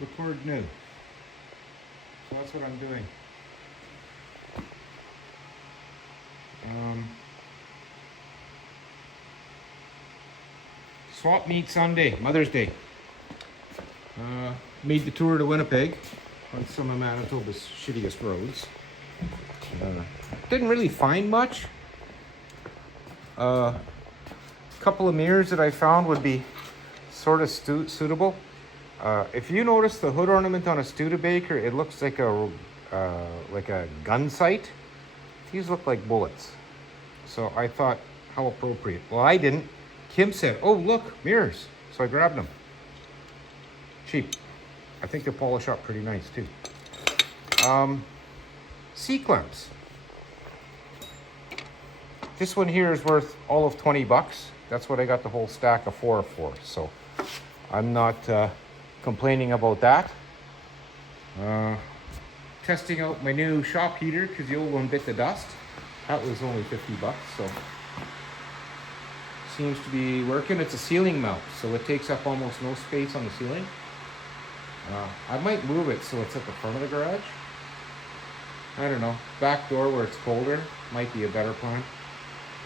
Record new. So that's what I'm doing. Swap meet Sunday, Mother's Day. Made the tour to Winnipeg on some of Manitoba's shittiest roads. Didn't really find much. Couple of mirrors that I found would be sort of suitable. If you notice the hood ornament on a Studebaker, it looks like a gun sight. These look like bullets. So I thought, how appropriate. Well, I didn't. Kim said, oh, look, mirrors. So I grabbed them. Cheap. I think they polish up pretty nice too. C-clamps. This one here is worth all of 20 bucks. That's what I got the whole stack of 4 for. So I'm not complaining about that. Testing out my new shop heater because the old one bit the dust. That was only 50 bucks. So seems to be working. It's a ceiling mount, so it takes up almost no space on the ceiling. I might move it so it's at the front of the garage. I don't know. Back door where it's colder might be a better plan.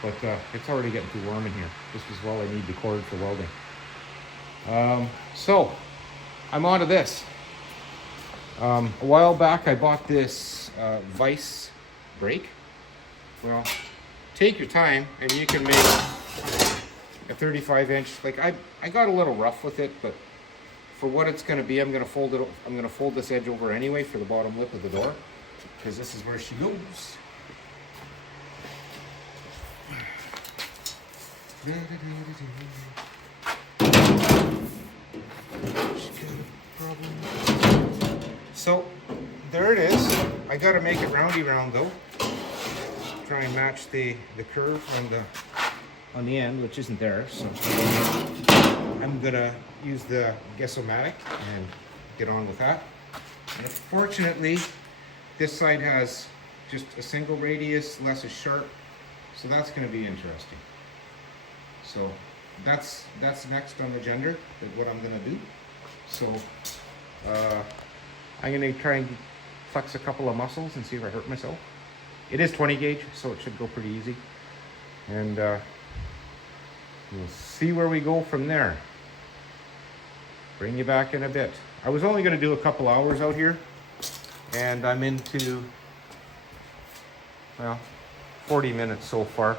But it's already getting too warm in here. Just as well I need the cord for welding. So I'm on to this. A while back I bought this vise brake. Well, take your time and you can make a 35-inch. Like I got a little rough with it, but for what it's going to be, I'm going to fold it. I'm going to fold this edge over anyway for the bottom lip of the door, because this is where she goes. So there it is. I got to make it roundy round though. Try and match the curve on the end, which isn't there. So I'm gonna use the Gesso-Matic and get on with that. And fortunately, this side has just a single radius, less is sharp, so that's going to be interesting. So that's next on the agenda, what I'm going to do. So I'm going to try and flex a couple of muscles and see if I hurt myself. It is 20 gauge, so it should go pretty easy. And we'll see where we go from there. Bring you back in a bit. I was only going to do a couple hours out here, and I'm into, well, 40 minutes so far.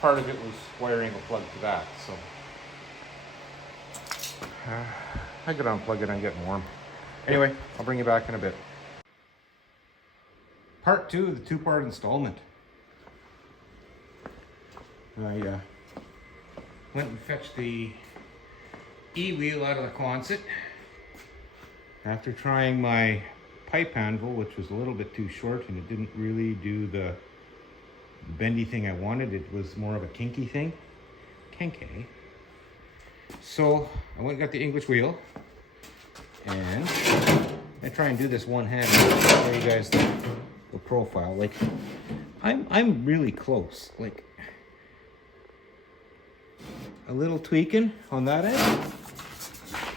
Part of it was wiring a plug to that, so I gotta unplug it. I'm getting warm. Anyway, I'll bring you back in a bit. Part 2 of the 2-part installment. I went and fetched the E-wheel out of the Quonset after trying my pipe handle, which was a little bit too short and it didn't really do the bendy thing I wanted. It was more of a kinky thing. Kinky. So I went and got the English wheel, and I try and do this one hand to show you guys the profile. Like I'm really close. Like a little tweaking on that end,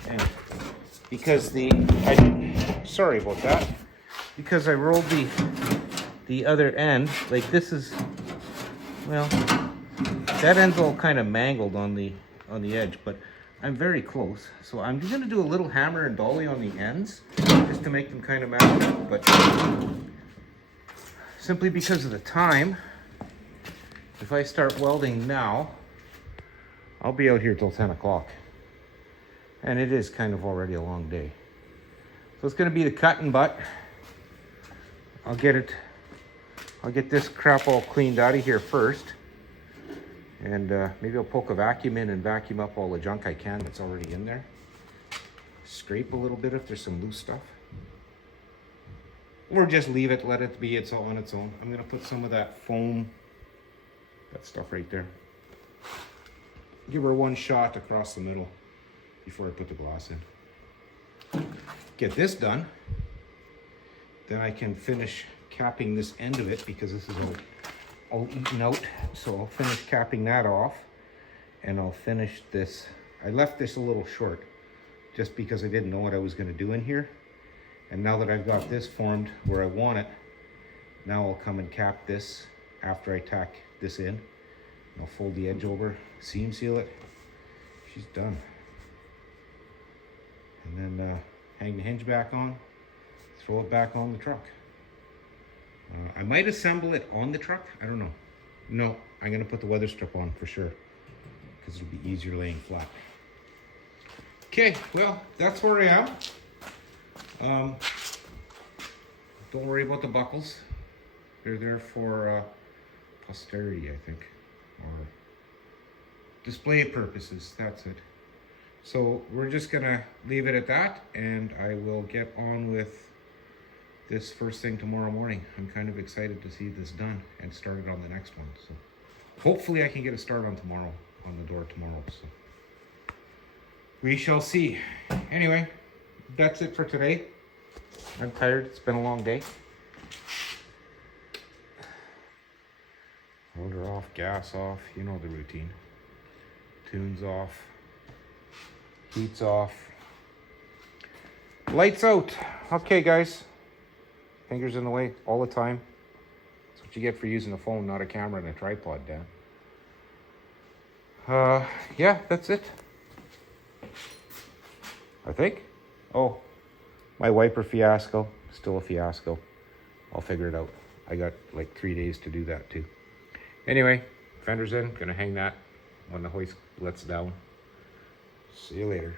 and because sorry about that, because I rolled the other end, like this is, well, that end's all kind of mangled on the edge, but I'm very close. So I'm just gonna do a little hammer and dolly on the ends just to make them kind of match up, but simply because of the time, if I start welding now, I'll be out here till 10 o'clock. And it is kind of already a long day. So it's gonna be the cut and butt. I'll get this crap all cleaned out of here first. And maybe I'll poke a vacuum in and vacuum up all the junk I can that's already in there. Scrape a little bit if there's some loose stuff. Or just leave it, let it be, it's all on its own. I'm gonna put some of that foam, that stuff right there. Give her one shot across the middle before I put the gloss in. Get this done. Then I can finish capping this end of it because this is all eaten out. So I'll finish capping that off, and I'll finish this. I left this a little short just because I didn't know what I was going to do in here. And now that I've got this formed where I want it, now I'll come and cap this after I tack this in. I'll fold the edge over, seam seal it. She's done. And then hang the hinge back on, throw it back on the truck. I might assemble it on the truck, I don't know. No, I'm gonna put the weather strip on for sure, because it'll be easier laying flat. Okay, well, that's where I am. Don't worry about the buckles. They're there for posterity, I think, or display purposes, that's it. So we're just gonna leave it at that, and I will get on with this first thing tomorrow morning. I'm kind of excited to see this done and started on the next one. So hopefully I can get a start on tomorrow, on the door tomorrow. So we shall see. Anyway, that's it for today. I'm tired, it's been a long day. Motor off, gas off, you know the routine. Tunes off, heat's off, lights out. Okay guys, fingers in the way all the time. That's what you get for using a phone, not a camera and a tripod, Dan. Yeah, that's it, I think. Oh, my wiper fiasco, still a fiasco. I'll figure it out. I got like 3 days to do that too. Anyway, fender's in, gonna hang that when the hoist lets down. See you later.